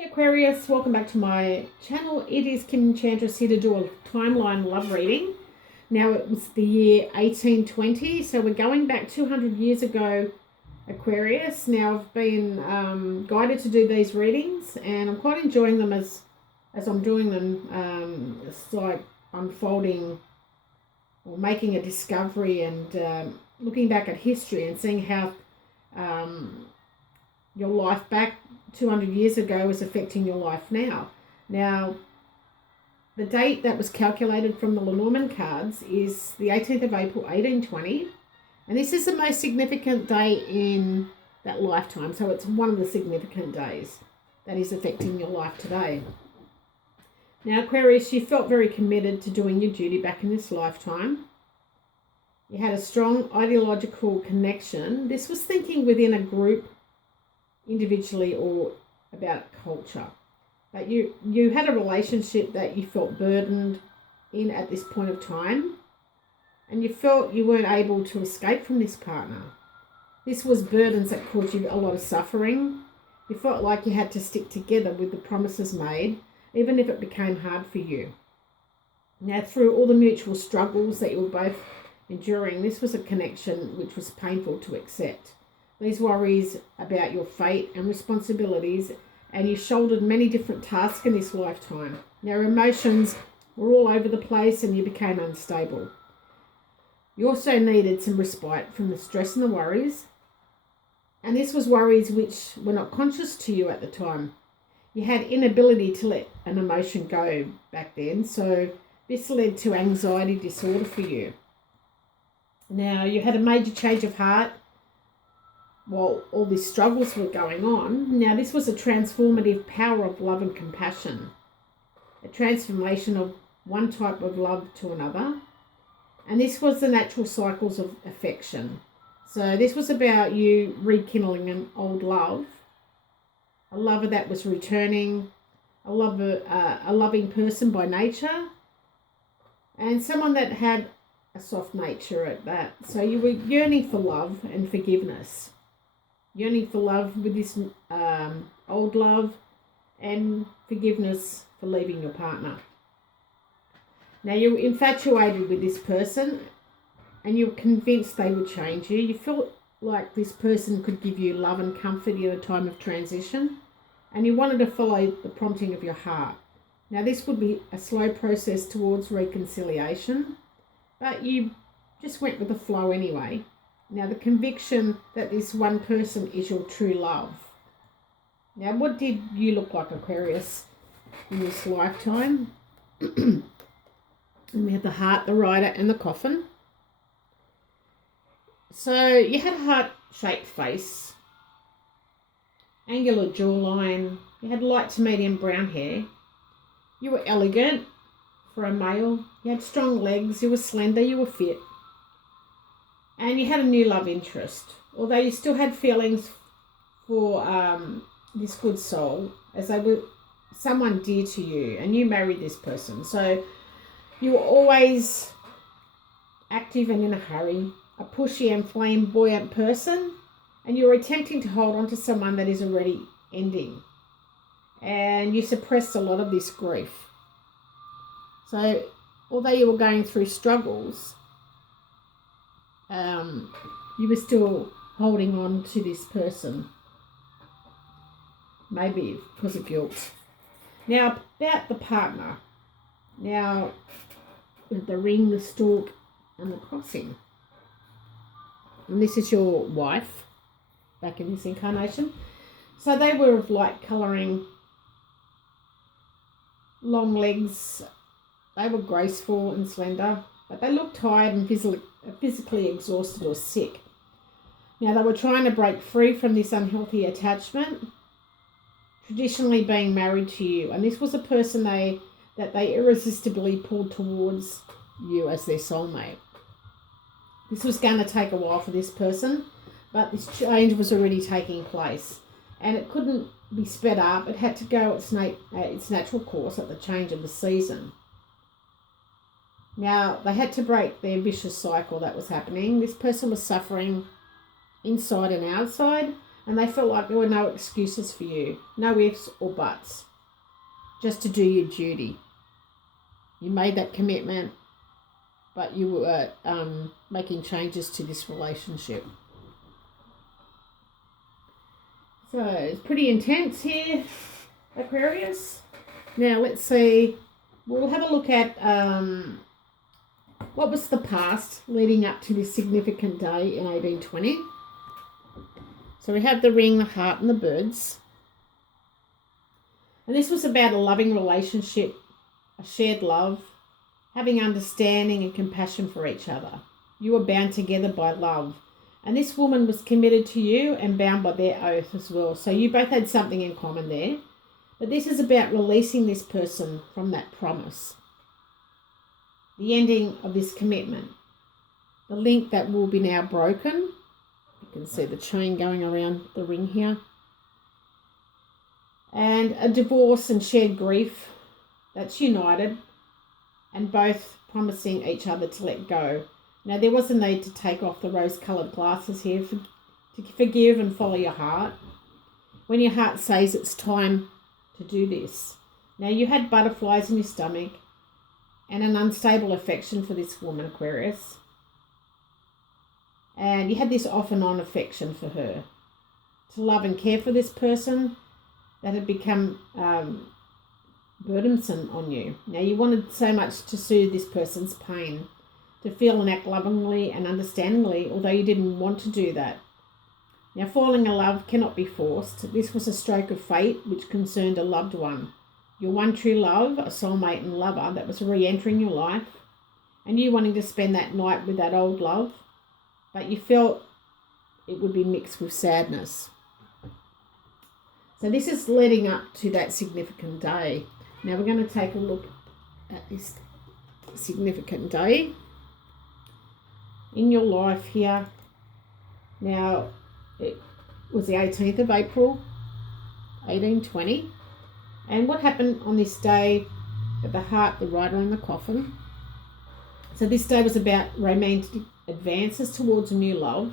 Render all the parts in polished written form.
Hey Aquarius, welcome back to my channel. It is Kim Enchantress here to do a timeline love reading. Now it was the year 1820, so we're going back 200 years ago, Aquarius. Now I've been guided to do these readings and I'm quite enjoying them as I'm doing them. It's like unfolding or making a discovery and looking back at history and seeing how your life back 200 years ago is affecting your life now. Now, the date that was calculated from the Lenormand cards is the 18th of April, 1820. And this is the most significant day in that lifetime. So it's one of the significant days that is affecting your life today. Now, Aquarius, you felt very committed to doing your duty back in this lifetime. You had a strong ideological connection. This was thinking within a group, individually or about culture. But you had a relationship that you felt burdened in at this point of time, and you felt you weren't able to escape from this partner. This was burdens that caused you a lot of suffering. You felt like you had to stick together with the promises made, even if it became hard for you. Now, through all the mutual struggles that you were both enduring, this was a connection which was painful to accept. These worries about your fate and responsibilities, and you shouldered many different tasks in this lifetime. Now, your emotions were all over the place and you became unstable. You also needed some respite from the stress and the worries, and this was worries which were not conscious to you at the time. You had inability to let an emotion go back then, so this led to anxiety disorder for you. Now, you had a major change of heart while all these struggles were going on. Now, this was a transformative power of love and compassion, a transformation of one type of love to another. And this was the natural cycles of affection. So this was about you rekindling an old love, a lover that was returning, a loving person by nature, and someone that had a soft nature at that. So you were yearning for love and forgiveness. Yearning for love with this old love and forgiveness for leaving your partner. Now, you were infatuated with this person and you were convinced they would change you. You felt like this person could give you love and comfort in a time of transition, and you wanted to follow the prompting of your heart. Now, this would be a slow process towards reconciliation, but you just went with the flow anyway. Now, the conviction that this one person is your true love. Now, what did you look like, Aquarius, in this lifetime? And we had the heart, the rider, and the coffin. So you had a heart-shaped face, angular jawline, you had light to medium brown hair, you were elegant for a male, you had strong legs, you were slender, you were fit. And you had a new love interest, although you still had feelings for this good soul, as they were someone dear to you, and you married this person. So you were always active and in a hurry, a pushy and flamboyant person, and you were attempting to hold on to someone that is already ending. And you suppressed a lot of this grief. So although you were going through struggles, you were still holding on to this person, maybe because of guilt. Now, about the partner. Now, with the ring, the stalk, and the crossing. And this is your wife back in this incarnation. So they were of light colouring, long legs. They were graceful and slender, but they looked tired and physically exhausted or sick. Now, they were trying to break free from this unhealthy attachment, traditionally being married to you. And this was a person that they irresistibly pulled towards you as their soulmate. This was going to take a while for this person, but this change was already taking place. And it couldn't be sped up. It had to go its natural course at the change of the season. Now, they had to break their vicious cycle that was happening. This person was suffering inside and outside, And they felt like there were no excuses for you, no ifs or buts, just to do your duty. You made that commitment, but you were making changes to this relationship. So it's pretty intense here, Aquarius. Now let's see, we'll have a look at what was the past leading up to this significant day in 1820. So we have the ring, the heart and the birds. And this was about a loving relationship, a shared love, having understanding and compassion for each other. You were bound together by love. And this woman was committed to you and bound by their oath as well. So you both had something in common there. But this is about releasing this person from that promise. The ending of this commitment. The link that will be now broken. You can see the chain going around the ring here. And a divorce and shared grief that's united. And both promising each other to let go. Now, there was a need to take off the rose-coloured glasses here to forgive and follow your heart. When your heart says it's time to do this. Now, you had butterflies in your stomach and an unstable affection for this woman, Aquarius. And you had this off and on affection for her. To love and care for this person that had become burdensome on you. Now, you wanted so much to soothe this person's pain, to feel and act lovingly and understandingly, although you didn't want to do that. Now, falling in love cannot be forced. This was a stroke of fate which concerned a loved one. Your one true love, a soulmate and lover that was re-entering your life, and you wanting to spend that night with that old love, but you felt it would be mixed with sadness. So this is leading up to that significant day. Now we're going to take a look at this significant day in your life here. Now, it was the 18th of April, 1820. And what happened on this day at the heart, the rider on the coffin. So this day was about romantic advances towards a new love,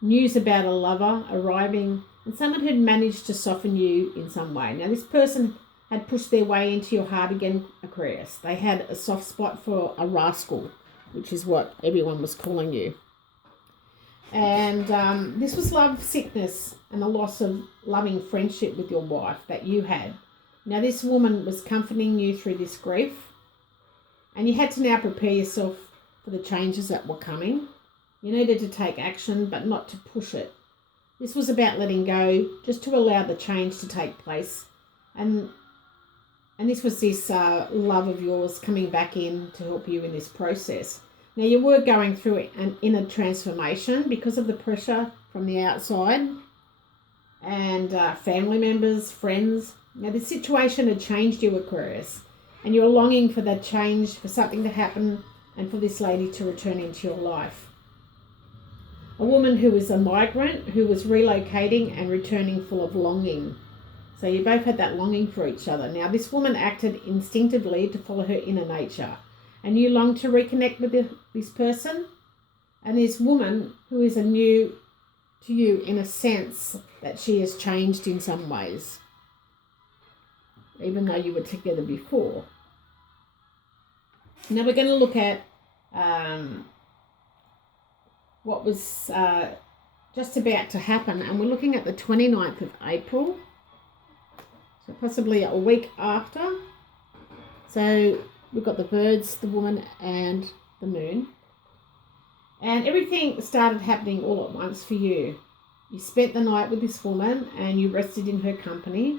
news about a lover arriving, and someone who'd managed to soften you in some way. Now, this person had pushed their way into your heart again, Aquarius. They had a soft spot for a rascal, which is what everyone was calling you. And this was love sickness and the loss of loving friendship with your wife that you had. Now, this woman was comforting you through this grief, and you had to now prepare yourself for the changes that were coming. You needed to take action, but not to push it. This was about letting go, just to allow the change to take place. And this was this love of yours coming back in to help you in this process. Now, you were going through an inner transformation because of the pressure from the outside and family members, friends. Now, the situation had changed you, Aquarius, and you were longing for that change, for something to happen and for this lady to return into your life. A woman who was a migrant, who was relocating and returning full of longing. So you both had that longing for each other. Now, this woman acted instinctively to follow her inner nature. And you long to reconnect with this person. And this woman who is new to you in a sense that she has changed in some ways, even though you were together before. Now we're going to look at what was just about to happen. And we're looking at the 29th of April. So possibly a week after. So we've got the birds, the woman and the moon. And everything started happening all at once for you. You spent the night with this woman and you rested in her company.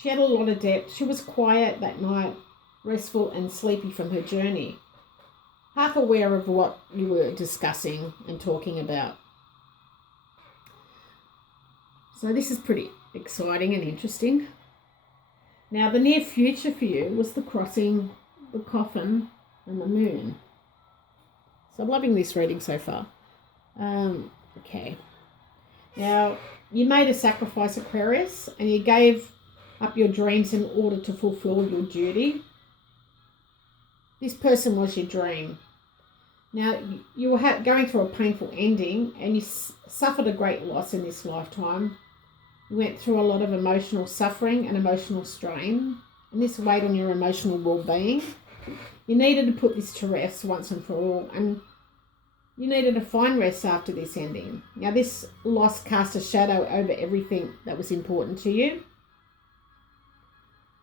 She had a lot of depth. She was quiet that night, restful and sleepy from her journey. Half aware of what you were discussing and talking about. So this is pretty exciting and interesting. Now, the near future for you was the crossing, the coffin, and the moon. So I'm loving this reading so far. Okay. Now, you made a sacrifice, Aquarius, and you gave up your dreams in order to fulfill your duty. This person was your dream. Now, you were going through a painful ending, and you suffered a great loss in this lifetime. You went through a lot of emotional suffering and emotional strain, and this weighed on your emotional well-being. You needed to put this to rest once and for all, and you needed to find rest after this ending. Now, this loss cast a shadow over everything that was important to you,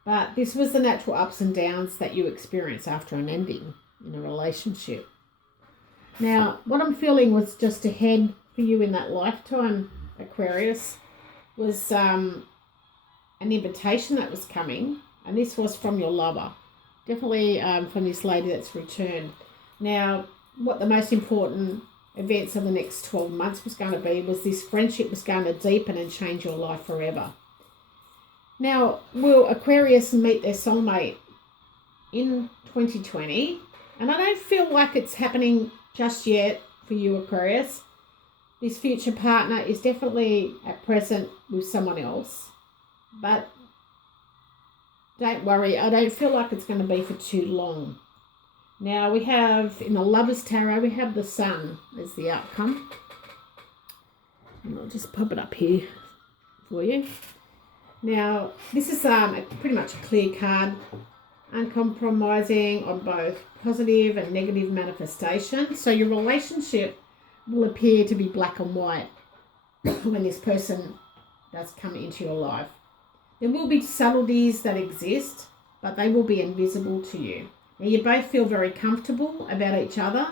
but this was the natural ups and downs that you experience after an ending in a relationship. Now, what I'm feeling was just ahead for you in that lifetime, Aquarius, was an invitation that was coming, and this was from your lover. Definitely from this lady that's returned. Now, what the most important events of the next 12 months was going to be was this friendship was going to deepen and change your life forever. Now, will Aquarius meet their soulmate in 2020? And I don't feel like it's happening just yet for you, Aquarius. This future partner is definitely at present with someone else. But don't worry, I don't feel like it's going to be for too long. Now we have, in the Lovers Tarot, we have the Sun as the outcome. And I'll just pop it up here for you. Now, this is pretty much a clear card, uncompromising on both positive and negative manifestation. So your relationship will appear to be black and white when this person does come into your life. There will be subtleties that exist, but they will be invisible to you. Now, you both feel very comfortable about each other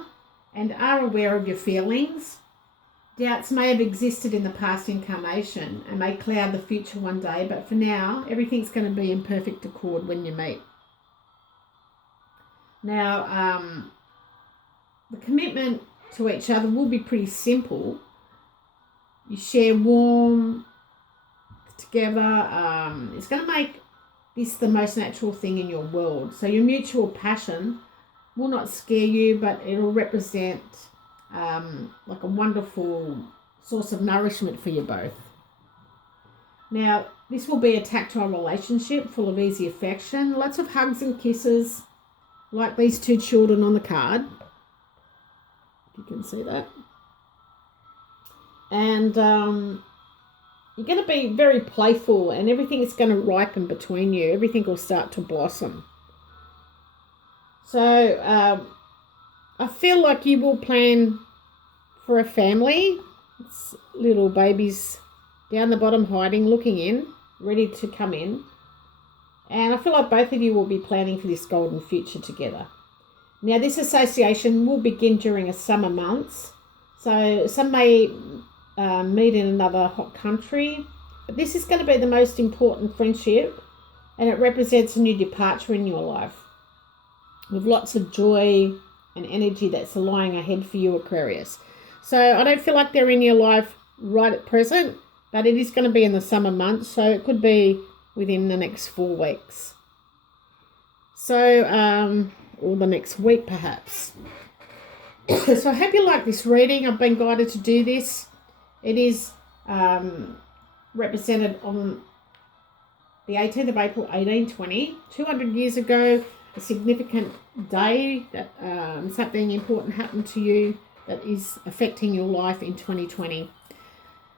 and are aware of your feelings. Doubts may have existed in the past incarnation and may cloud the future one day, but for now, everything's going to be in perfect accord when you meet. Now, the commitment to each other will be pretty simple. You share warm together. It's going to make this the most natural thing in your world. So your mutual passion will not scare you, but it'll represent like a wonderful source of nourishment for you both. Now, this will be a tactile relationship full of easy affection, lots of hugs and kisses, like these two children on the card. You can see that. And you're going to be very playful, and everything is going to ripen between you. Everything will start to blossom. So I feel like you will plan for a family. It's little babies down the bottom hiding, looking in, ready to come in. And I feel like both of you will be planning for this golden future together. Now, this association will begin during a summer months. So some may meet in another hot country. But this is going to be the most important friendship, and it represents a new departure in your life with lots of joy and energy that's lying ahead for you, Aquarius. So I don't feel like they're in your life right at present, but it is going to be in the summer months, so it could be within the next 4 weeks. So, or the next week perhaps. So I hope you like this reading. I've been guided to do this. It is represented on the 18th of April, 1820, 200 years ago, a significant day that something important happened to you that is affecting your life in 2020.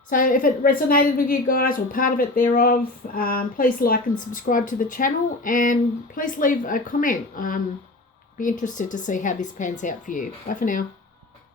So if it resonated with you guys or part of it thereof, please like and subscribe to the channel, and please leave a comment. Be interested to see how this pans out for you. Bye for now.